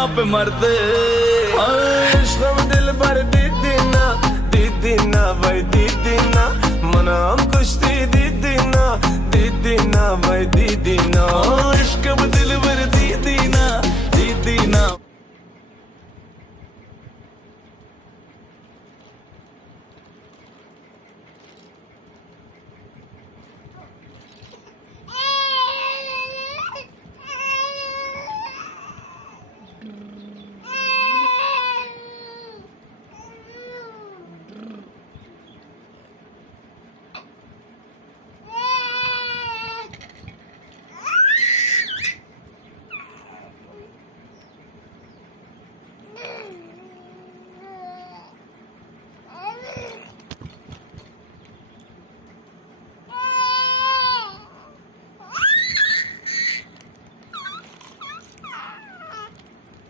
आप मरते इश्क़ में दिल भर दीदी ना भाई दीदी ना मनाम कुश्ती दीदी ना भाई दीदी ना इश्क में दिल भर दीदी ना